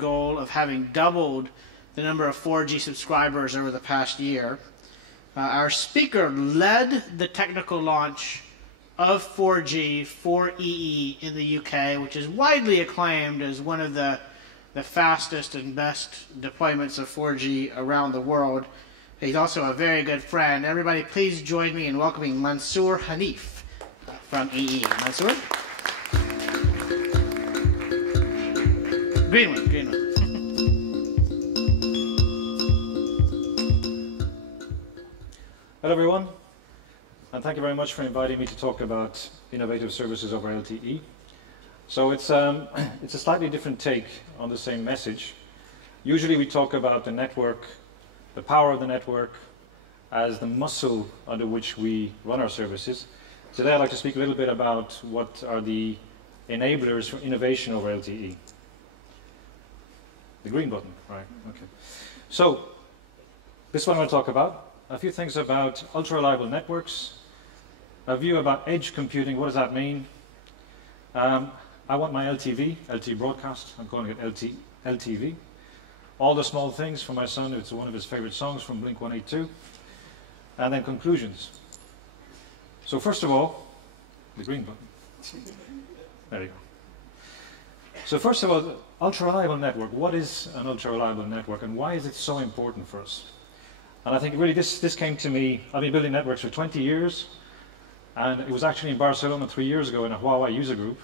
Goal of having doubled the number of 4G subscribers over the past year. Our speaker led the technical launch of 4G 4EE in the UK, which is widely acclaimed as one of the fastest and best deployments of 4G around the world. He's also a very good friend. Everybody, please join me in welcoming Mansoor Hanif from EE. Mansoor? Green one, green one. Hello everyone, and thank you very much for inviting me to talk about innovative services over LTE. So it's a slightly different take on the same message. Usually we talk about the network, the power of the network, as the muscle under which we run our services. Today I'd like to speak a little bit about what are the enablers for innovation over LTE. The green button, right, okay. So, this is what I'm going to talk about. A few things about ultra-reliable networks, a view about edge computing, what does that mean? I want my LTE Broadcast, I'm calling it LTV. All the small things for my son, it's one of his favorite songs from Blink-182. And then conclusions. So first of all, the green button. There you go. So first of all, the ultra-reliable network. What is an ultra-reliable network and why is it so important for us? And I think really this came to me, I've been building networks for 20 years, and it was actually in Barcelona 3 years ago in a Huawei user group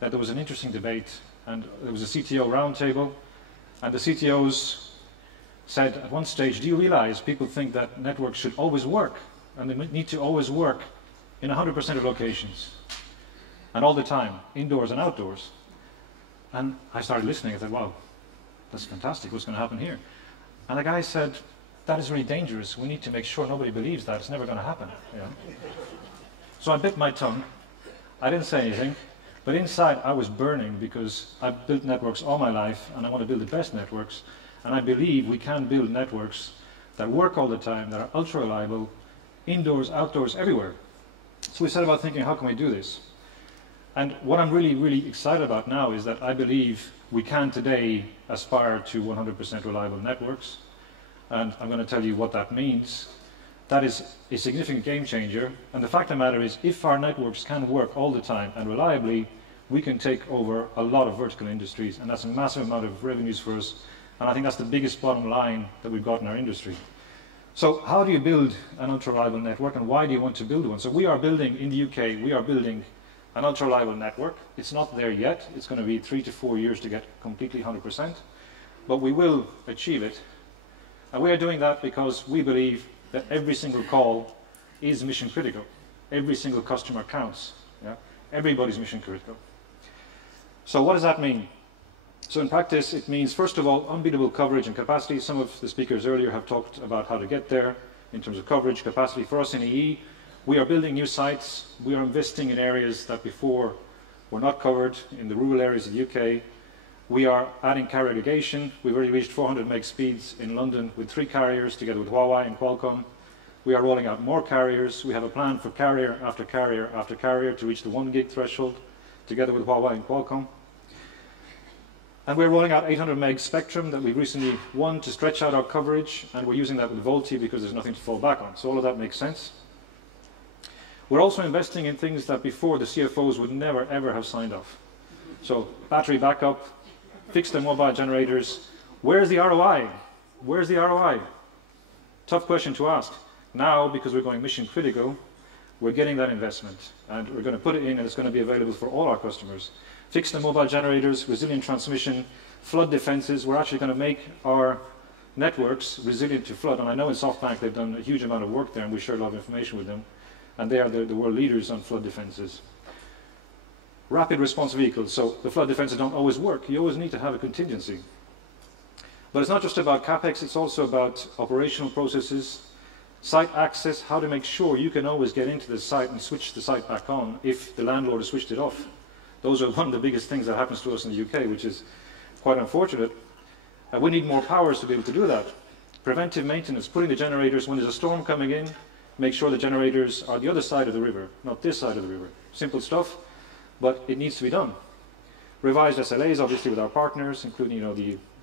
that there was an interesting debate, and there was a CTO roundtable, and the CTOs said at one stage, do you realize people think that networks should always work, and they need to always work in 100% of locations, and all the time, indoors and outdoors. And I started listening, I said, wow, that's fantastic, what's going to happen here? And the guy said, that is really dangerous. We need to make sure nobody believes that. It's never going to happen. You know? So I bit my tongue. I didn't say anything. But inside I was burning because I've built networks all my life and I want to build the best networks. And I believe we can build networks that work all the time, that are ultra reliable, indoors, outdoors, everywhere. So we set about thinking, how can we do this? And what I'm really, really excited about now is that I believe we can today aspire to 100% reliable networks. And I'm going to tell you what that means. That is a significant game changer. And the fact of the matter is, if our networks can work all the time and reliably, we can take over a lot of vertical industries, and that's a massive amount of revenues for us. And I think that's the biggest bottom line that we've got in our industry. So how do you build an ultra-reliable network, and why do you want to build one? So we are building, in the UK, we are building an ultra-reliable network. It's not there yet. It's going to be 3 to 4 years to get completely 100%. But we will achieve it. And we are doing that because we believe that every single call is mission critical. Every single customer counts. Yeah? Everybody's mission critical. So what does that mean? So in practice, it means, first of all, unbeatable coverage and capacity. Some of the speakers earlier have talked about how to get there in terms of coverage, capacity. For us in EE, we are building new sites. We are investing in areas that before were not covered, in the rural areas of the UK. We are adding carrier aggregation. We've already reached 400 meg speeds in London with 3 carriers together with Huawei and Qualcomm. We are rolling out more carriers. We have a plan for carrier after carrier after carrier to reach the 1 gig threshold together with Huawei and Qualcomm. And we're rolling out 800 meg spectrum that we recently won to stretch out our coverage, and we're using that with VoLTE because there's nothing to fall back on. So all of that makes sense. We're also investing in things that before the CFOs would never ever have signed off. So battery backup, fixed and mobile generators. Where's the ROI? Where's the ROI? Tough question to ask. Now, because we're going mission critical, we're getting that investment, and we're going to put it in, and it's going to be available for all our customers. Fixed and mobile generators, resilient transmission, flood defenses. We're actually going to make our networks resilient to flood. And I know in SoftBank they've done a huge amount of work there, and we share a lot of information with them. And they are the world leaders on flood defenses. Rapid response vehicles. So the flood defenses don't always work. You always need to have a contingency. But it's not just about CapEx, it's also about operational processes, site access, how to make sure you can always get into the site and switch the site back on if the landlord has switched it off. Those are one of the biggest things that happens to us in the UK, which is quite unfortunate. We need more powers to be able to do that. Preventive maintenance, putting the generators when there's a storm coming in, make sure the generators are the other side of the river, not this side of the river. Simple stuff, but it needs to be done. Revised SLAs, obviously, with our partners, including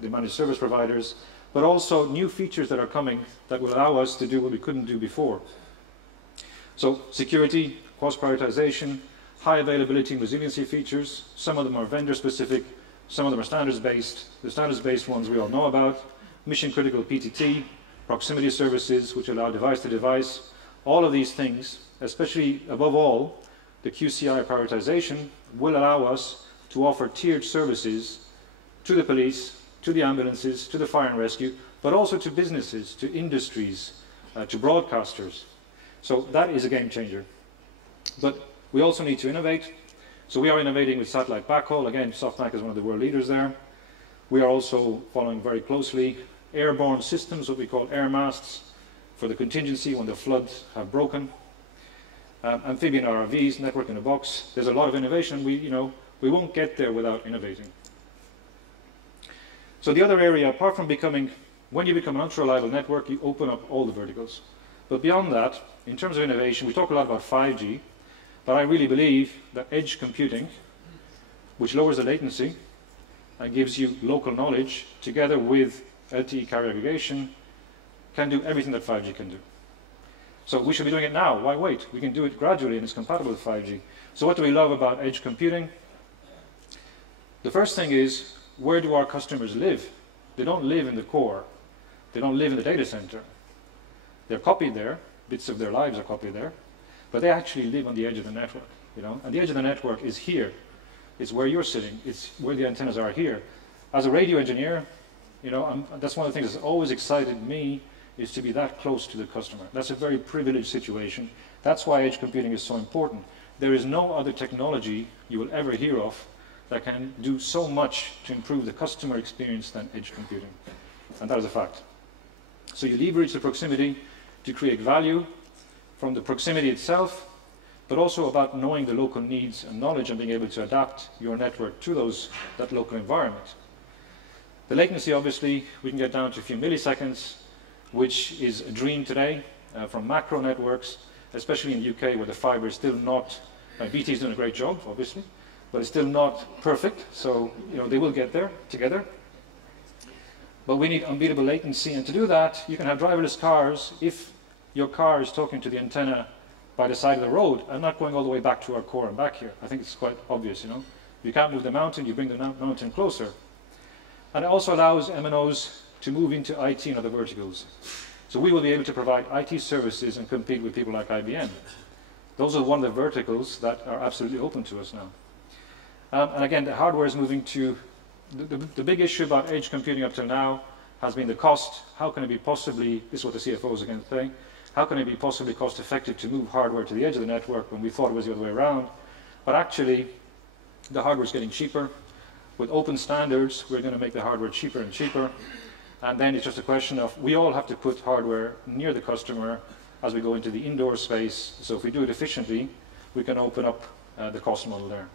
the managed service providers, but also new features that are coming that will allow us to do what we couldn't do before. So security, cost prioritization, high availability and resiliency features. Some of them are vendor specific, some of them are standards based. The standards based ones we all know about. Mission critical PTT, proximity services which allow device to device. All of these things, especially above all, the QCI prioritization will allow us to offer tiered services to the police, to the ambulances, to the fire and rescue, but also to businesses, to industries, to broadcasters. So that is a game changer. But we also need to innovate. So we are innovating with satellite backhaul. Again, SoftBank is one of the world leaders there. We are also following very closely airborne systems, what we call air masts, for the contingency when the floods have broken. Amphibian RRVs, network in a box. There's a lot of innovation. We won't get there without innovating. So the other area, apart from when you become an ultra-reliable network, you open up all the verticals. But beyond that, in terms of innovation, we talk a lot about 5G, but I really believe that edge computing, which lowers the latency and gives you local knowledge, together with LTE carrier aggregation, can do everything that 5G can do. So we should be doing it now. Why wait? We can do it gradually, and it's compatible with 5G. So what do we love about edge computing? The first thing is, where do our customers live? They don't live in the core. They don't live in the data center. They're copied there. Bits of their lives are copied there. But they actually live on the edge of the network. And the edge of the network is here. It's where you're sitting. It's where the antennas are here. As a radio engineer, that's one of the things that's always excited me, is to be that close to the customer. That's a very privileged situation. That's why edge computing is so important. There is no other technology you will ever hear of that can do so much to improve the customer experience than edge computing. And that is a fact. So you leverage the proximity to create value from the proximity itself, but also about knowing the local needs and knowledge and being able to adapt your network to that local environment. The latency, obviously, we can get down to a few milliseconds, which is a dream today from macro networks, especially in the UK where the fiber is still not, BT is doing a great job, obviously, but it's still not perfect, so they will get there together. But we need unbeatable latency, and to do that, you can have driverless cars if your car is talking to the antenna by the side of the road and not going all the way back to our core and back here. I think it's quite obvious, You can't move the mountain, you bring the mountain closer. And it also allows MNOs to move into IT and other verticals. So we will be able to provide IT services and compete with people like IBM. Those are one of the verticals that are absolutely open to us now. And again, the hardware is moving to, the big issue about edge computing up till now has been the cost. How can it be possibly, this is what the CFO is again saying, how can it be possibly cost effective to move hardware to the edge of the network when we thought it was the other way around? But actually, the hardware is getting cheaper. With open standards, we're going to make the hardware cheaper and cheaper. And then it's just a question of, we all have to put hardware near the customer as we go into the indoor space. So if we do it efficiently, we can open up the cost model there.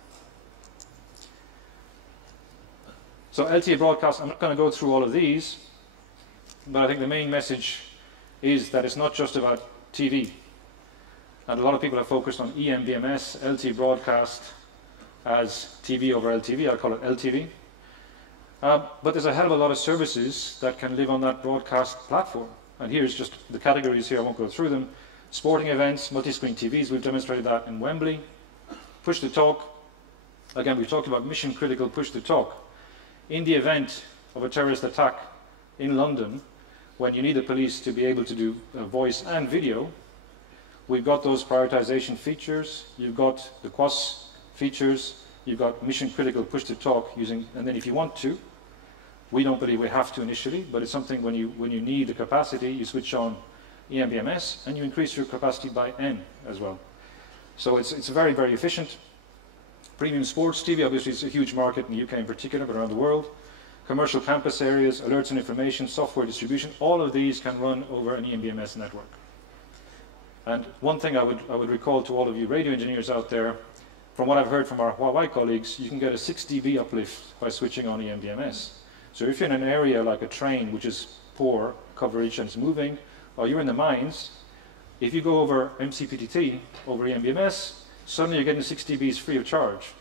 So LTE Broadcast, I'm not going to go through all of these, but I think the main message is that it's not just about TV. And a lot of people are focused on eMBMS, LTE Broadcast as TV over LTV, I call it LTV. But there's a hell of a lot of services that can live on that broadcast platform. And here's just the categories here, I won't go through them. Sporting events, multi-screen TVs, we've demonstrated that in Wembley. Push to talk, again we've talked about mission critical push to talk. In the event of a terrorist attack in London, when you need the police to be able to do voice and video, we've got those prioritization features, you've got the QoS features, you've got mission critical push to talk using, and then if you want to, we don't believe we have to initially, but it's something when you need the capacity, you switch on eMBMS and you increase your capacity by N as well. So it's very, very efficient. Premium sports TV, obviously it's a huge market in the UK in particular, but around the world. Commercial campus areas, alerts and information, software distribution, all of these can run over an eMBMS network. And one thing I would recall to all of you radio engineers out there, from what I've heard from our Huawei colleagues, you can get a 6 dB uplift by switching on eMBMS. So if you're in an area like a train, which is poor coverage and it's moving, or you're in the mines, if you go over MCPTT, over eMBMS, suddenly you're getting 6 dBs free of charge.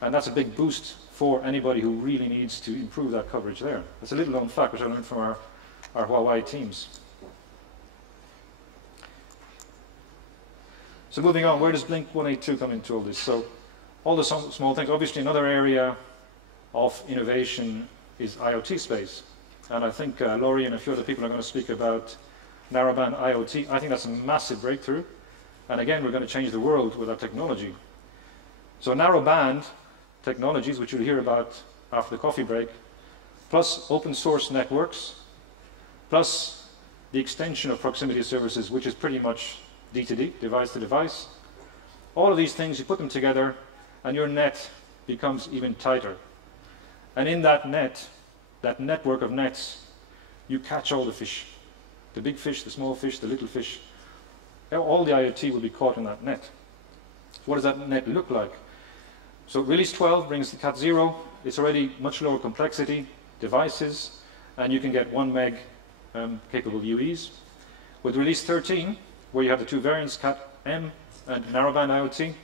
And that's a big boost for anybody who really needs to improve that coverage there. That's a little known fact which I learned from our Huawei teams. So moving on, where does Blink 182 come into all this? So all the small things. Obviously another area of innovation is IoT space. And I think Laurie and a few other people are going to speak about narrowband IoT. I think that's a massive breakthrough. And again, we're going to change the world with our technology. So narrowband technologies, which you'll hear about after the coffee break, plus open source networks, plus the extension of proximity services, which is pretty much D2D, device to device. All of these things, you put them together, and your net becomes even tighter. And in that net, that network of nets, you catch all the fish. The big fish, the small fish, the little fish. All the IoT will be caught in that net. So what does that net look like? So release 12 brings the Cat 0. It's already much lower complexity devices, and you can get 1 meg capable UEs. With release 13, where you have the two variants, Cat M and narrowband IoT,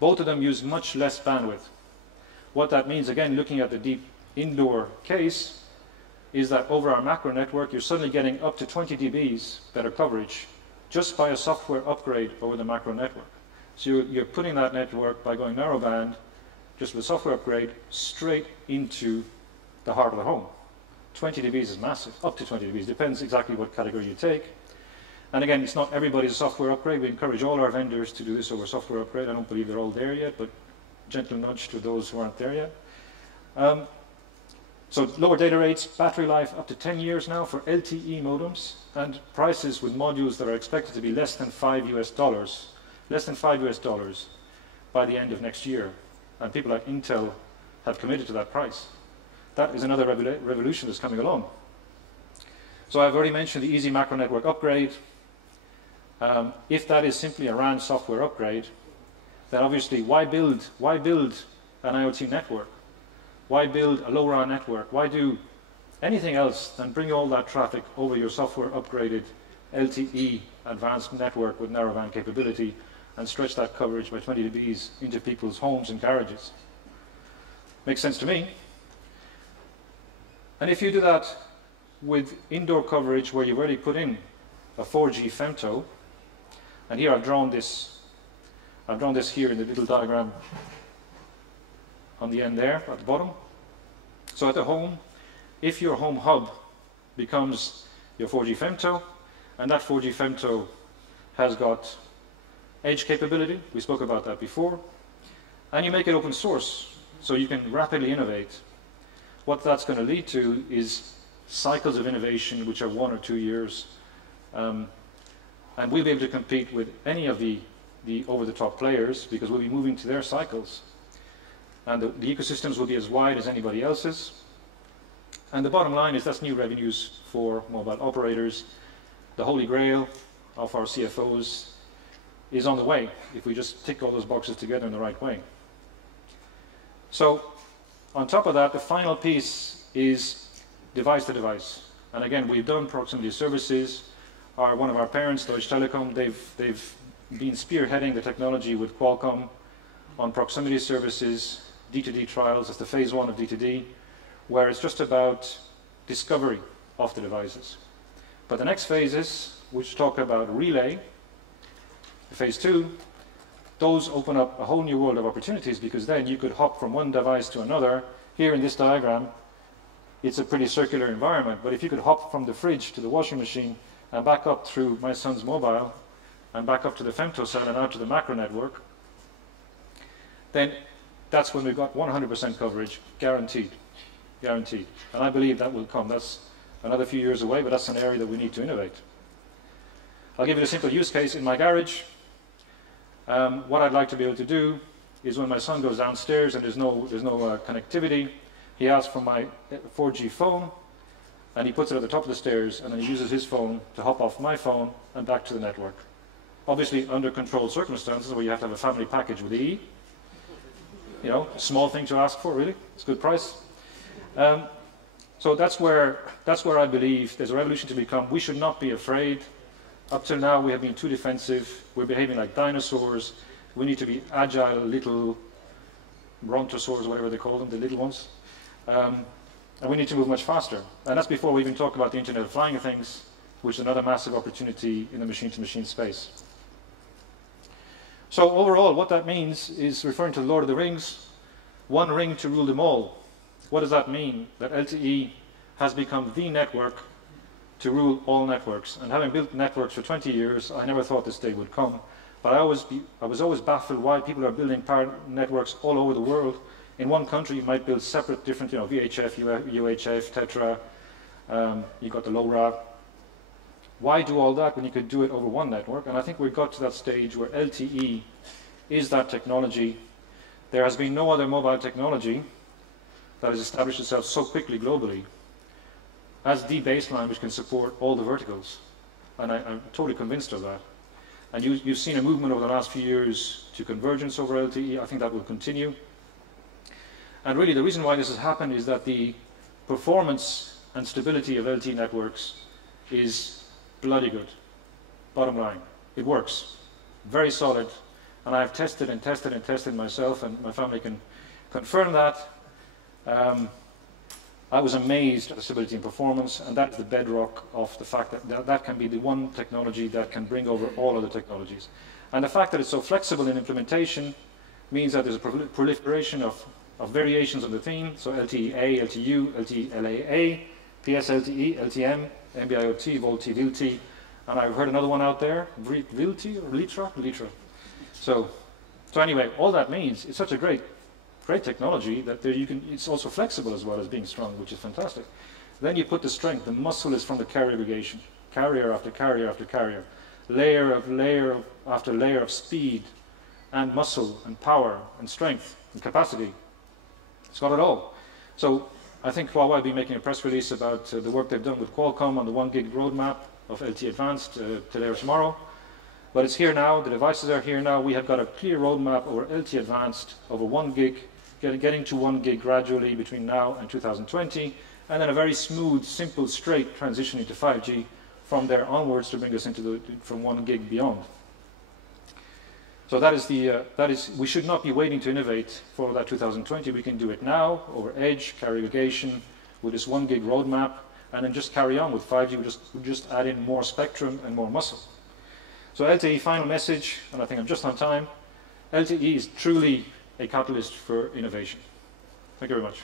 both of them use much less bandwidth. What that means, again, looking at the deep indoor case, is that over our macro network, you're suddenly getting up to 20 dBs better coverage just by a software upgrade over the macro network. So you're putting that network, by going narrowband, just with a software upgrade, straight into the heart of the home. 20 dBs is massive, up to 20 dBs, depends exactly what category you take. And again, it's not everybody's software upgrade. We encourage all our vendors to do this over software upgrade. I don't believe they're all there yet, but gentle nudge to those who aren't there yet. So lower data rates, battery life up to 10 years now for LTE modems, and prices with modules that are expected to be less than $5 US, less than $5 US by the end of next year. And people like Intel have committed to that price. That is another revolution that's coming along. So I've already mentioned the easy macro network upgrade. If that is simply a RAN software upgrade, then obviously why build an IoT network? Why build a low RAN network? Why do anything else than bring all that traffic over your software upgraded LTE advanced network with narrowband capability and stretch that coverage by 20 dBs into people's homes and garages? Makes sense to me. And if you do that with indoor coverage where you've already put in a 4G femto, and here I've drawn this here in the little diagram on the end there at the bottom. So at the home, if your home hub becomes your 4G femto, and that 4G femto has got edge capability, we spoke about that before, and you make it open source so you can rapidly innovate, what that's going to lead to is cycles of innovation which are 1 or 2 years, and we'll be able to compete with any of the over-the-top players because we'll be moving to their cycles. And the ecosystems will be as wide as anybody else's. And the bottom line is that's new revenues for mobile operators. The holy grail of our CFOs is on the way if we just tick all those boxes together in the right way. So on top of that, the final piece is device to device. And again, we've done proximity services. One of our parents, Deutsche Telekom, they've been spearheading the technology with Qualcomm on proximity services, D2D trials. That's the phase 1 of D2D, where it's just about discovery of the devices. But the next phases, which talk about relay, phase 2, those open up a whole new world of opportunities because then you could hop from one device to another. Here in this diagram, it's a pretty circular environment, but if you could hop from the fridge to the washing machine and back up through my son's mobile and back up to the femtocell and out to the macro network, then that's when we've got 100% coverage, guaranteed. Guaranteed. And I believe that will come. That's another few years away, but that's an area that we need to innovate. I'll give you a simple use case in my garage. What I'd like to be able to do is when my son goes downstairs and there's no connectivity, he asks for my 4G phone, and he puts it at the top of the stairs, and then he uses his phone to hop off my phone and back to the network. Obviously, under controlled circumstances where you have to have a family package with EE. You know, small thing to ask for, really. It's a good price. So that's where I believe there's a revolution to become. We should not be afraid Up till now, we have been too defensive. We're behaving like dinosaurs. We need to be agile, little brontosaurs, whatever they call them, the little ones. And we need to move much faster. And that's before we even talk about the Internet of Flying Things, which is another massive opportunity in the machine-to-machine space. So overall, what that means is referring to the Lord of the Rings, one ring to rule them all. What does that mean? That LTE has become the network to rule all networks. And having built networks for 20 years, I never thought this day would come. But I was always baffled why people are building networks all over the world. In one country, you might build separate, different, VHF, UHF, Tetra. You got the LoRa. Why do all that when you could do it over one network? And I think we've got to that stage where LTE is that technology. There has been no other mobile technology that has established itself so quickly globally as the baseline which can support all the verticals. And I'm totally convinced of that. And you've seen a movement over the last few years to convergence over LTE. I think that will continue. And really the reason why this has happened is that the performance and stability of LTE networks is bloody good. Bottom line, it works. Very solid. And I've tested and tested and tested myself, and my family can confirm that. I was amazed at the stability and performance, and that's the bedrock of the fact that that can be the one technology that can bring over all other technologies. And the fact that it's so flexible in implementation means that there's a proliferation of variations of the theme, so LTE-A, LTE-U, LTE-LAA, PSLTE, LTM, NB-IoT, VoLTE, ViLTE, and I've heard another one out there, ViLTE or Litra? Litra. So anyway, all that means it's such a great technology that it's also flexible as well as being strong, which is fantastic. Then you put the strength. The muscle is from the carrier aggregation, carrier after carrier after carrier, layer after layer of speed and muscle and power and strength and capacity. It's got it all. So I think Huawei will be making a press release about the work they've done with Qualcomm on the 1 gig roadmap of LTE Advanced today or tomorrow. But it's here now. The devices are here now. We have got a clear roadmap over LTE Advanced over 1 gig, getting to 1 gig gradually between now and 2020, and then a very smooth, simple, straight transition into 5G from there onwards to bring us into from 1 gig beyond. So we should not be waiting to innovate for that 2020. We can do it now over edge, carrier aggregation, with this 1 gig roadmap, and then just carry on with 5G. We just add in more spectrum and more muscle. So LTE, final message, and I think I'm just on time. LTE is truly a catalyst for innovation. Thank you very much.